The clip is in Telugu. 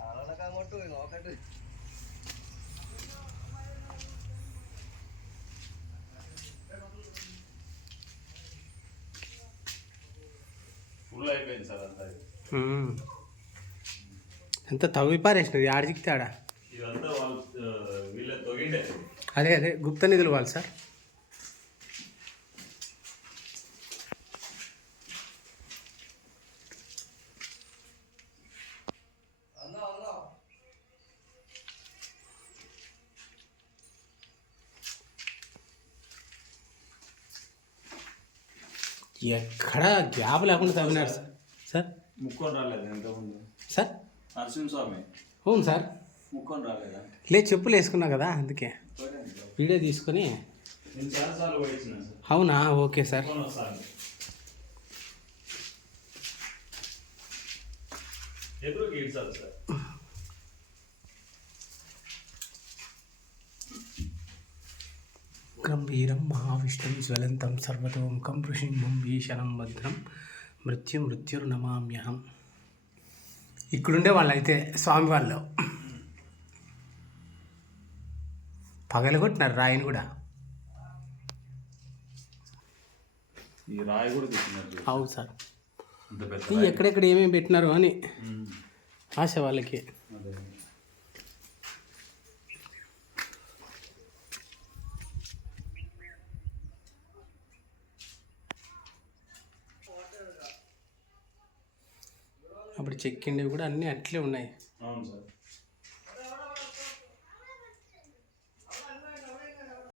അവളൊക്കെ അങ്ങോട്ട് പോയി നോക്കട്ടെ ఎంత తవ్వి పారేసినది ఆడ చిక్తాడా అదే అదే గుప్త నిధులు వాళ్ళు సార్ ఎక్కడ గ్యాప్ లేకుండా తవ్వినారు సార్. సార్? ముక్కొని రాలేదు ఇంతకుముందు? సార్? నరసింహస్వామి. అవును సార్. ముక్కొని రాలేదా? లేదు చెప్పులు వేసుకున్నా కదా అందుకే. సార్. వీడియో తీసుకొని. సార్. అవునా? Okay sir. ఎదురు గీడ్చాలి సార్? గంభీరం మహావిష్ణుం జ్వలంతం సర్వతోముఖం ఋషింహం భీషణం భద్రం మృత్యు మృత్యుర్నమామ్యహం. ఇక్కడుండే వాళ్ళు అయితే స్వామి వాళ్ళు పగలగొట్టినారు రాయిని కూడా. ఈ రాయి కూడా తీసుకున్నారు అవు సార్. ఎక్కడెక్కడ ఏమేమి పెట్టినారు అని. ఆశ వాళ్ళకి. అప్పుడు చెక్కిండేవి కూడా అన్నీ అట్లే ఉన్నాయి. అవును సార్.